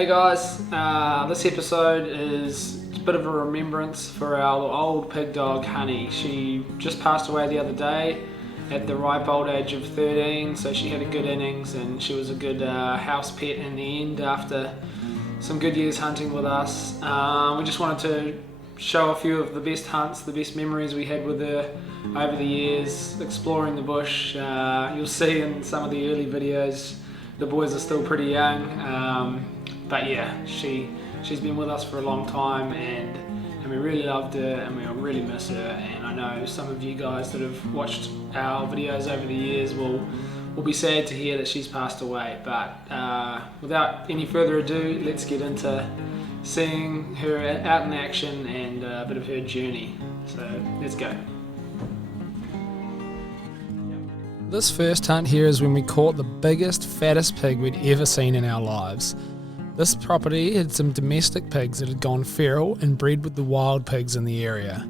Hey guys, this episode is a bit of a remembrance for our old pig dog Honey. She just passed away the other day at the ripe old age of 13, so she had a good innings and she was a good house pet in the end after some good years hunting with us. We just wanted to show a few of the best hunts, the best memories we had with her over the years exploring the bush. You'll see in some of the early videos the boys are still pretty young, but yeah, she's been with us for a long time, and we really loved her and we really miss her. And I know some of you guys that have watched our videos over the years will be sad to hear that she's passed away. But without any further ado, let's get into seeing her out in action and a bit of her journey. So let's go. This first hunt here is when we caught the biggest, fattest pig we'd ever seen in our lives. This property had some domestic pigs that had gone feral and bred with the wild pigs in the area,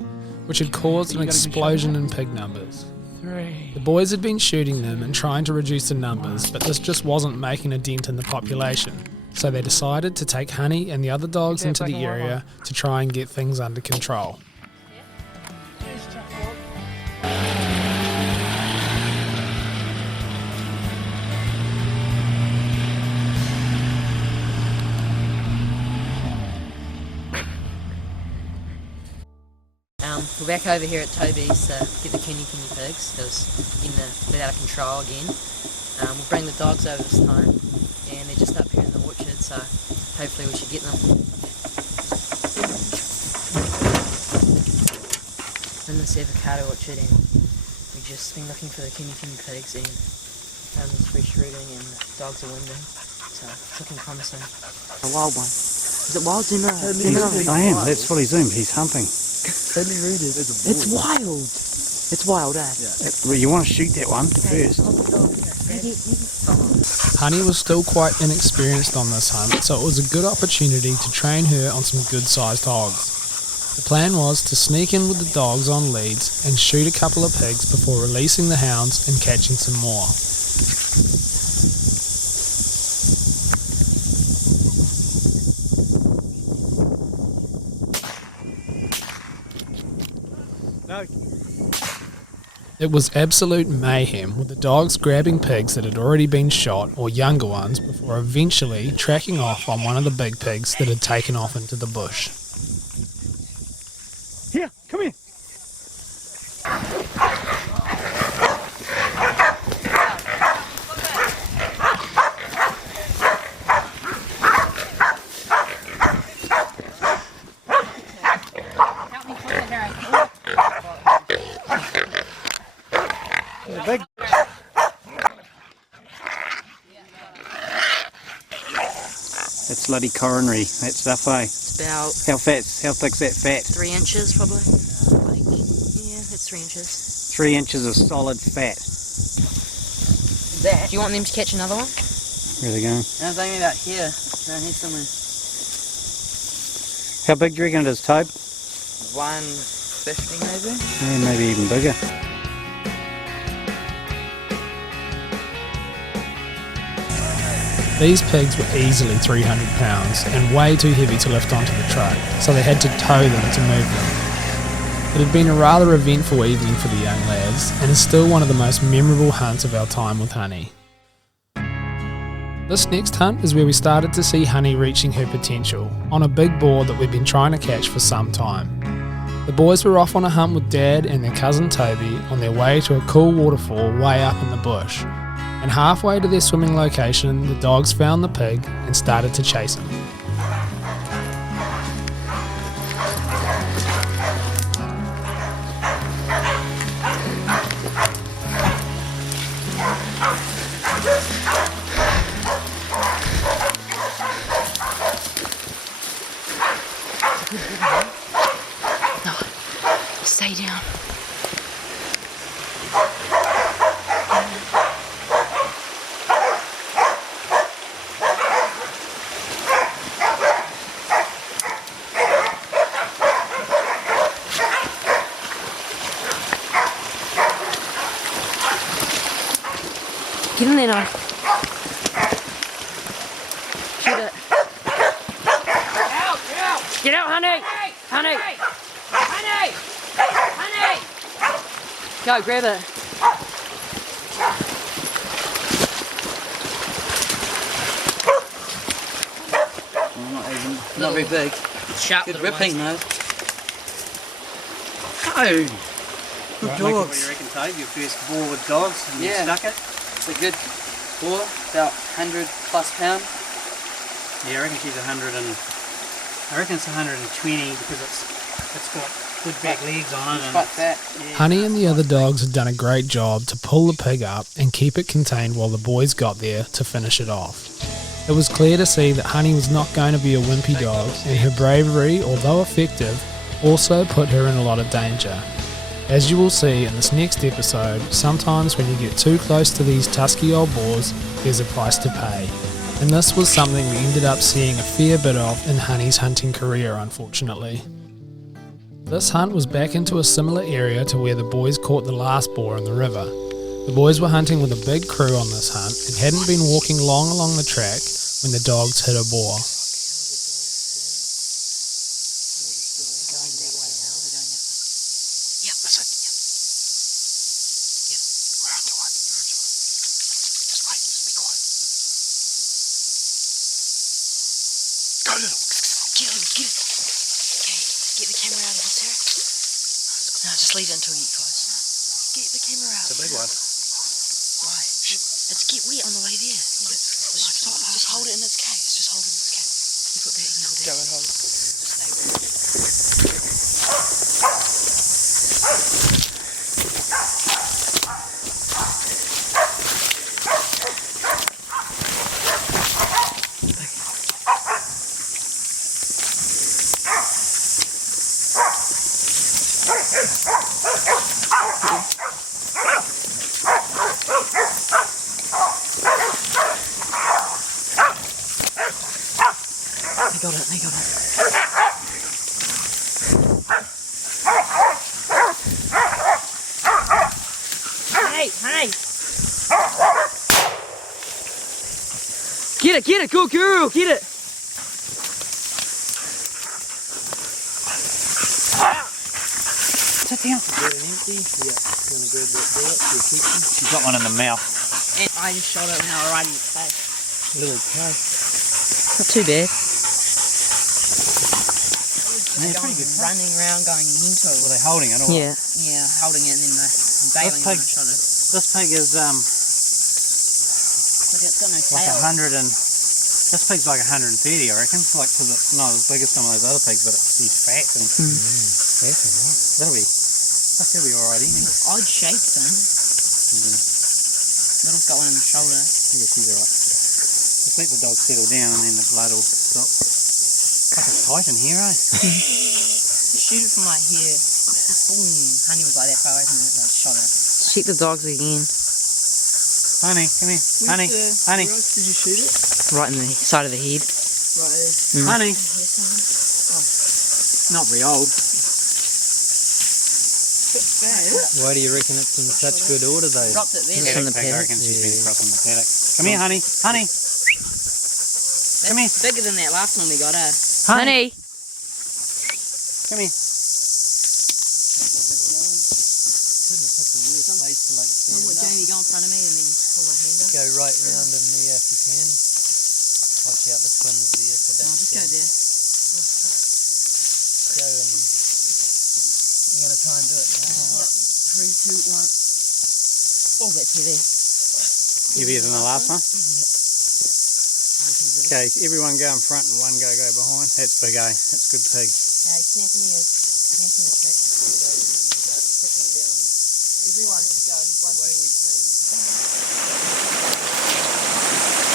which had caused an explosion in pig numbers. The boys had been shooting them and trying to reduce the numbers, but this just wasn't making a dent in the population. So they decided to take Honey and the other dogs into the area to try and get things under control. We're back over here at Toby's to get the Kuni pigs because they're out of control again. We'll bring the dogs over this time, and they're just up here in the orchard, so hopefully we should get them. In this avocado orchard, and we've just been looking for the Kuni pigs and found this fresh rooting, and the dogs are winding, so it's looking promising. A wild one. Is it wild? Do you know? I am. That's fully zoomed. He's humping. Totally rooted. It's wild. It's wild, eh? Yeah. Well, you want to shoot that one first. Honey was still quite inexperienced on this hunt, so it was a good opportunity to train her on some good-sized hogs. The plan was to sneak in with the dogs on leads and shoot a couple of pigs before releasing the hounds and catching some more. No. It was absolute mayhem, with the dogs grabbing pigs that had already been shot or younger ones before eventually tracking off on one of the big pigs that had taken off into the bush. Here, come here. Big. That's bloody coronary, that stuff, eh? It's about... How thick's that fat? 3 inches, probably. Yeah, it's 3 inches. 3 inches of solid fat. Do you want them to catch another one? Where are they going? I was thinking about here. Around here somewhere. How big do you reckon it is, Tobe? 150 maybe? Yeah, maybe even bigger. These pigs were easily 300 pounds and way too heavy to lift onto the truck, so they had to tow them to move them. It had been a rather eventful evening for the young lads, and is still one of the most memorable hunts of our time with Honey. This next hunt is where we started to see Honey reaching her potential, on a big boar that we'd been trying to catch for some time. The boys were off on a hunt with Dad and their cousin Toby on their way to a cool waterfall way up in the bush. And halfway to their swimming location, the dogs found the pig and started to chase him. No, stay down. Get in there now. Shoot it. Go, grab it. Not very big. Sharp Good little ripping ones. though. Oh! Good Right, dogs. what do you reckon, Dave? Your first boar with dogs and you Yeah. stuck it? It's a good boar, about 100 plus pound. Yeah, I reckon she's 100 and I reckon it's 120 because it's got good back legs on it. It's And quite fat. yeah. Honey and the other dogs had done a great job to pull the pig up and keep it contained while the boys got there to finish it off. It was clear to see that Honey was not going to be a wimpy dog, and her bravery, although effective, also put her in a lot of danger. As you will see in this next episode, sometimes when you get too close to these tusky old boars, there's a price to pay. And this was something we ended up seeing a fair bit of in Honey's hunting career, unfortunately. This hunt was back into a similar area to where the boys caught the last boar in the river. The boys were hunting with a big crew on this hunt and hadn't been walking long along the track when the dogs hit a boar. Get it. Okay, get the camera out of this here. No, just leave it until you get close. Get the camera out. It's a big one. Why? It's get wet on the way there. Just hold it in its case. Just hold it in its case. You put that in there. Go and hold it. Just stay there. They got it. Hey! Get it, good girl, get it! Sit down. Get it empty. Yeah. Gonna grab that bullet. You're keeping. She's got one in the mouth. And I just shot it when I was right in its face. Little cow. Not too bad. Yeah, pretty good. Running around going mental. Were they holding it or what? Yeah, holding it and then bailing when I shot it. This pig is Look, it's got no like tail. 100 and this pig's like 130, I reckon. Like, cause it's not as big as some of those other pigs, but he's fat and that's alright. That'll be alright eating. Odd shape thing. Little's got one on the shoulder. Yeah, she's alright. Just let the dog settle down and then the blood will stop. Fucking tight in here, eh? Shoot it from like here. Boom. Honey was like that far away from it, so I shot it. Shoot the dogs again. Honey, come here. Honey. Did you shoot it? Right in the side of the head. Right there. Honey. Not very old. Why do you reckon it's in such good order though? Dropped it there. Paddock From the pig, I paddock. reckon she's been across on the paddock. Come here, honey. Honey. Come here. Bigger than that last one we got, Honey. Come here. Jamie, go in front of me and then pull my hand up. Go right round in there if you can. Watch out the twins there for that. No, just go there. Go and you're going to try and do it now. Yep. 3, 2, 1. Oh, that's heavy. Heavier than the last one? Yep. Okay, everyone go in front and one go behind. That's big, eh? That's good pig. Okay, snapping the stick. Everyone just go.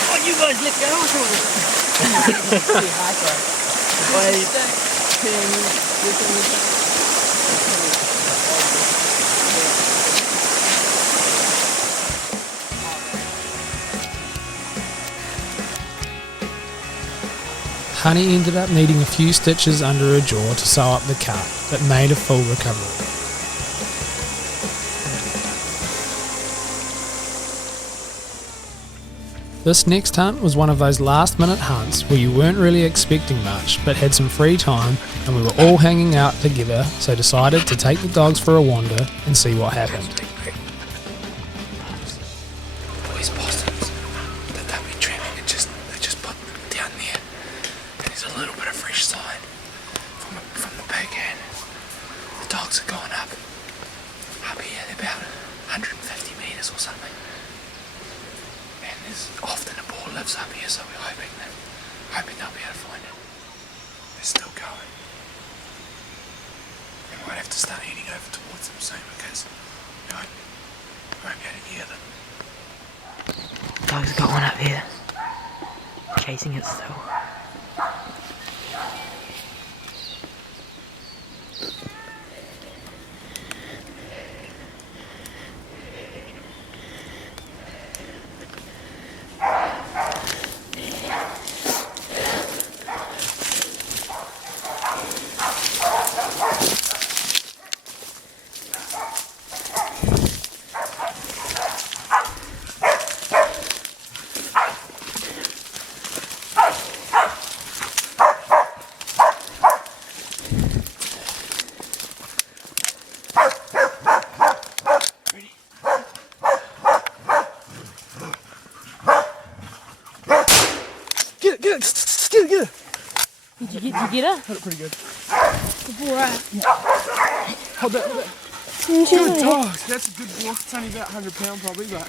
Oh, you guys let go of it. Pretty high, bro. Honey ended up needing a few stitches under her jaw to sew up the cut, but made a full recovery. This next hunt was one of those last minute hunts where you weren't really expecting much but had some free time, and we were all hanging out together, so decided to take the dogs for a wander and see what happened. Boys, possums, that they've been trapping and they just put them down there, and there's a little bit of fresh side from the pig, and the dogs are going up here, they're about 150 metres or something. And there's often a boar lives up here, so we're hoping they'll be able to find it. They're still going. We might have to start heading over towards them soon because we won't be able to hear them. Dogs got one up here. Chasing it still. Get it! Did you get her? Got it pretty good. Good boar, right? Hold that. Good dogs. That's a good boar. It's only about 100 pounds probably, but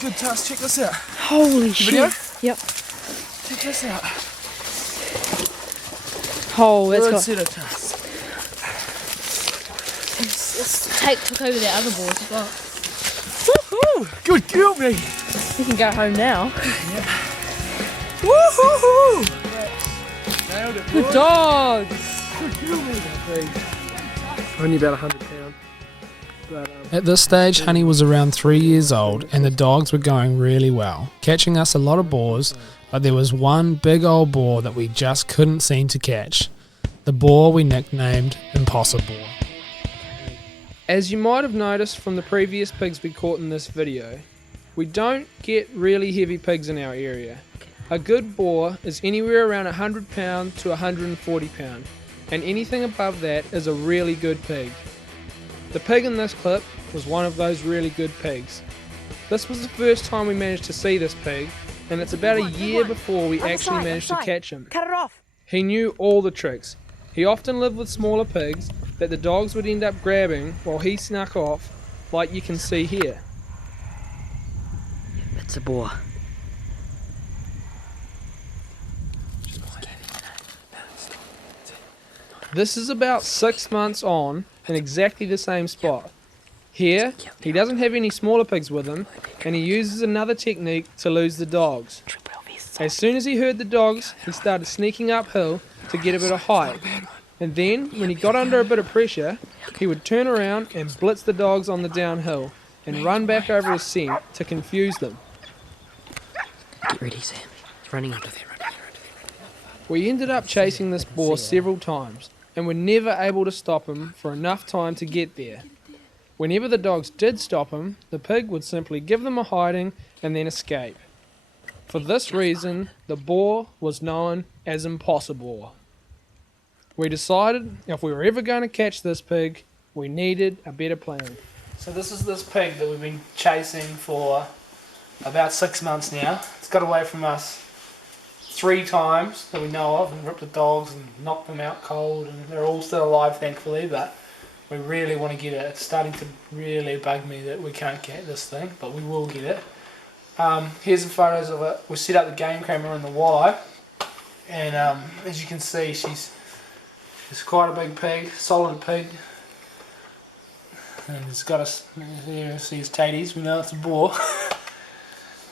good Tusks. Check this out. Holy shit. Video? Yep. Check this out. Oh, that's Good got... set of Tusks. Took over that other boar as well. Woohoo! Good girl, me. You can go home now. Woohoo! Nailed it, Good boy. dogs. Good girl, me, that big. Only about 100 pounds. But, At this stage, Honey was around 3 years old and the dogs were going really well, catching us a lot of boars, but there was one big old boar that we just couldn't seem to catch. The boar we nicknamed Impossible. As you might have noticed from the previous pigs we caught in this video, we don't get really heavy pigs in our area. A good boar is anywhere around 100 pound to 140 pound, and anything above that is a really good pig. The pig in this clip was one of those really good pigs. This was the first time we managed to see this pig, and it's about a year before we actually managed to catch him. Cut it off. He knew all the tricks. He often lived with smaller pigs that the dogs would end up grabbing while he snuck off, like you can see here. It's a boar. This is about 6 months on in exactly the same spot. Here, he doesn't have any smaller pigs with him, and he uses another technique to lose the dogs. As soon as he heard the dogs, he started sneaking uphill to get a bit of height. And then, when he got under a bit of pressure, he would turn around and blitz the dogs on the downhill and run back over his scent to confuse them. Get ready, Sam. It's running under there. We ended up chasing this boar several times, and were never able to stop him for enough time to get there. Whenever the dogs did stop him, the pig would simply give them a hiding and then escape. For this reason, the boar was known as Impossible. We decided if we were ever going to catch this pig, we needed a better plan. So this is this pig that we've been chasing for about 6 months now. It's got away from us 3 times that we know of and ripped the dogs and knocked them out cold, and they're all still alive thankfully, but we really want to get it. It's starting to really bug me that we can't get this thing, but we will get it. Here's some photos of it. We set up the game camera in the wallow, and as you can see, she's quite a big pig, solid pig, and it's got us there. See his taties. We know it's a boar.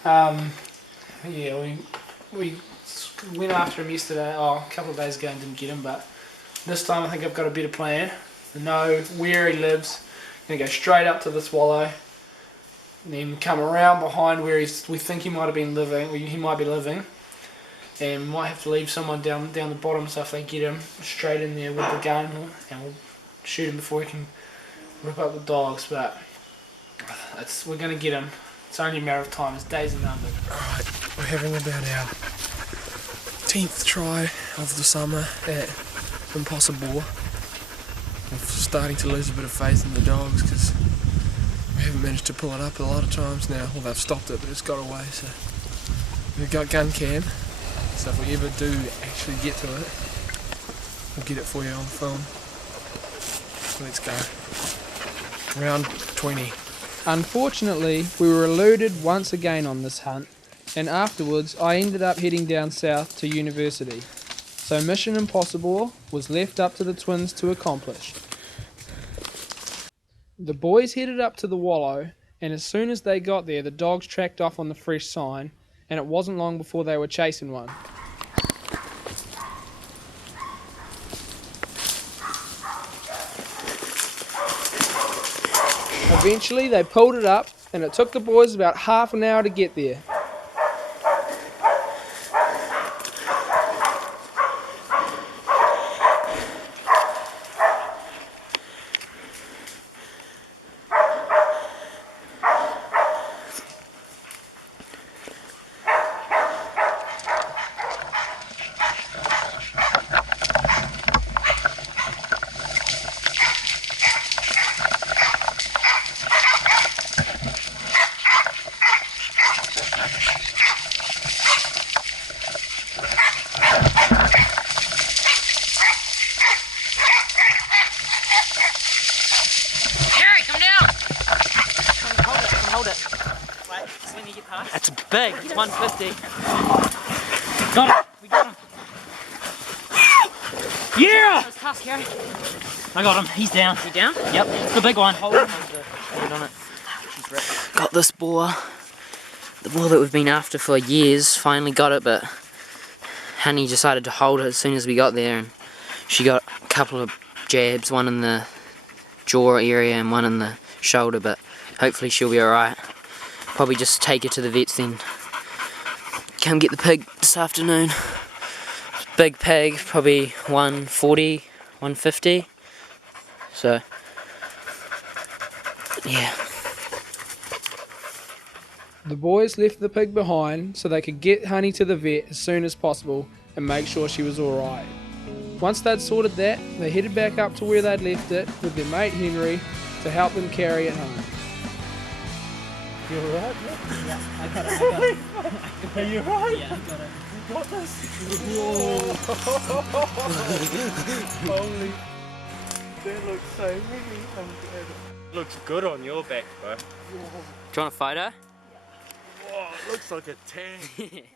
Yeah, we went after him yesterday, a couple of days ago, and didn't get him, but this time I think I've got a better plan. I know where he lives. I'm going to go straight up to this wallow, and then come around behind where we think he might have been living, or he might be living, and we might have to leave someone down the bottom, so if they get him, straight in there with the gun, and we'll shoot him before he can rip up the dogs, but we're going to get him. It's only a matter of time. His days are numbered. Alright. We're having about our 10th try of the summer at Impossible. I'm starting to lose a bit of faith in the dogs because we haven't managed to pull it up a lot of times now. Well, they've stopped it, but it's got away. So we've got gun cam. So if we ever do actually get to it, we'll get it for you on film. Let's go. Round 20. Unfortunately, we were eluded once again on this hunt, and afterwards I ended up heading down south to university. So Mission Impossible was left up to the twins to accomplish. The boys headed up to the wallow, and as soon as they got there, the dogs tracked off on the fresh sign, and it wasn't long before they were chasing one. Eventually they pulled it up, and it took the boys about half an hour to get there. That's big, it's 150. Got him, we got him. Yeah! That's Tusks, Harry. I got him, he's down. You down? Yep, it's the big one. Hold on it. Got this boar. The boar that we've been after for years, finally got it, but Honey decided to hold it as soon as we got there, and she got a couple of jabs, one in the jaw area and one in the shoulder, but hopefully she'll be alright. Probably just take her to the vets then. Come get the pig this afternoon. Big pig, probably 140, 150. So, yeah. The boys left the pig behind so they could get Honey to the vet as soon as possible and make sure she was alright. Once they'd sorted that, they headed back up to where they'd left it with their mate Henry to help them carry it home. You alright? Yeah, I got it. Are you alright? Yeah, I got it. You got this? Whoa! Holy... That looks so heavy. I'm glad. Looks good on your back, bro. Do you want a photo? Whoa, it looks like a tank.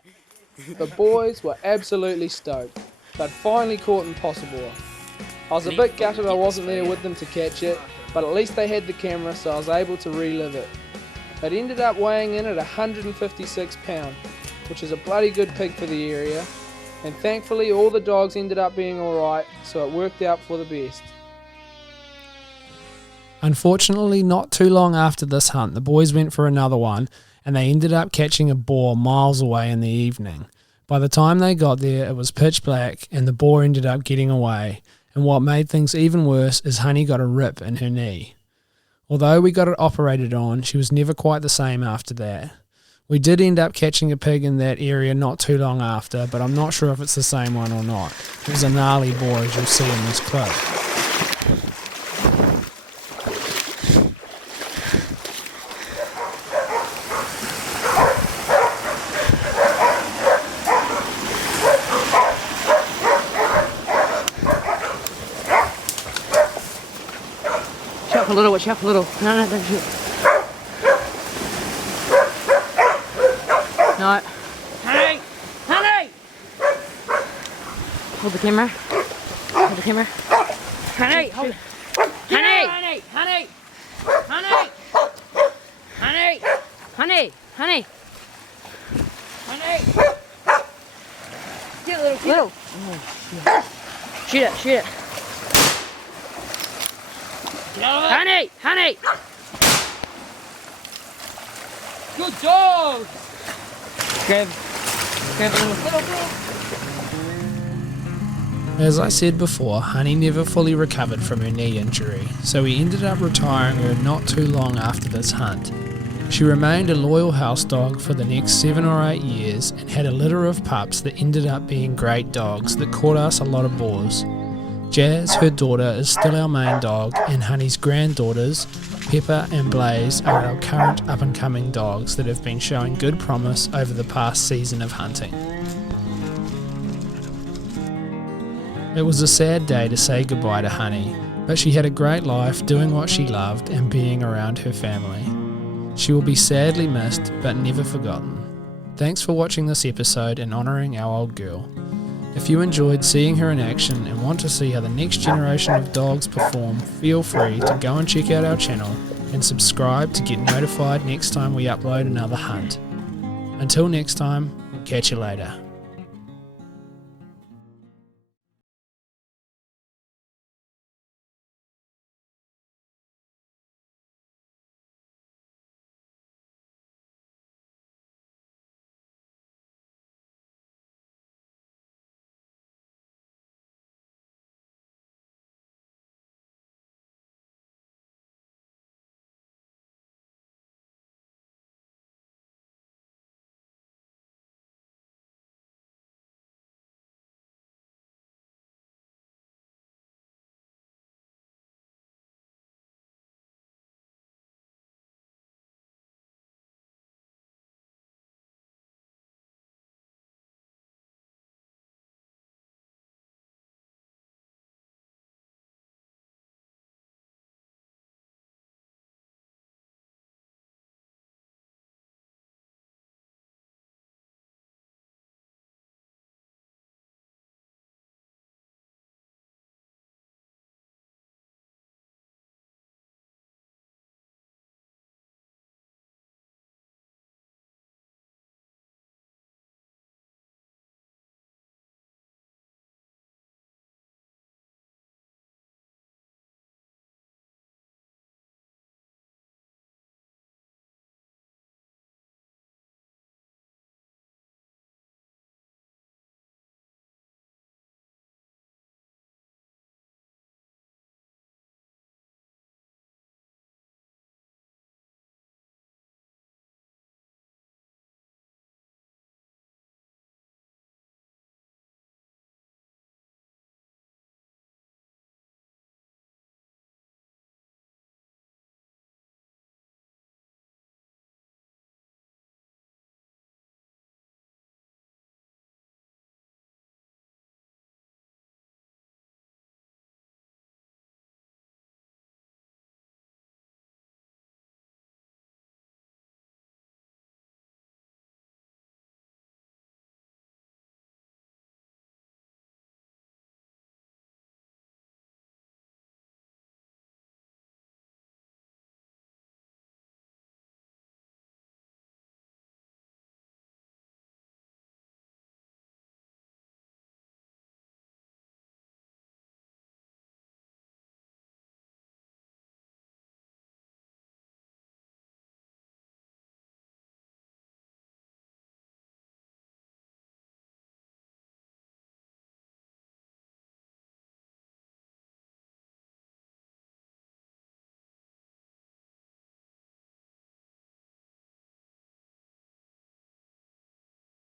The boys were absolutely stoked. They'd finally caught Impossible. I was a bit gutted I wasn't there with them to catch it, but at least they had the camera, so I was able to relive it. It ended up weighing in at 156 pounds, which is a bloody good pig for the area, and thankfully all the dogs ended up being alright, so it worked out for the best. Unfortunately, not too long after this hunt, the boys went for another one, and they ended up catching a boar miles away in the evening. By the time they got there, it was pitch black, and the boar ended up getting away, and what made things even worse is Honey got a rip in her knee. Although we got it operated on, she was never quite the same after that. We did end up catching a pig in that area not too long after, but I'm not sure if it's the same one or not. It was a gnarly boar, as you'll see in this clip. Watch out for little. No, don't shoot. No. Honey! Honey! Hold the camera. Hold the camera. Honey! Hold it. Honey! Honey! Honey! Honey! Honey! Honey! Honey! Honey! Get little. Little. Oh, shoot it. Shoot it. Honey! Honey! Good dog! Grab a little. As I said before, Honey never fully recovered from her knee injury, so we ended up retiring her not too long after this hunt. She remained a loyal house dog for the next 7 or 8 years and had a litter of pups that ended up being great dogs that caught us a lot of boars. Jazz, her daughter, is still our main dog, and Honey's granddaughters, Pepper and Blaze, are our current up-and-coming dogs that have been showing good promise over the past season of hunting. It was a sad day to say goodbye to Honey, but she had a great life doing what she loved and being around her family. She will be sadly missed, but never forgotten. Thanks for watching this episode and honouring our old girl. If you enjoyed seeing her in action and want to see how the next generation of dogs perform, feel free to go and check out our channel and subscribe to get notified next time we upload another hunt. Until next time, we'll catch you later.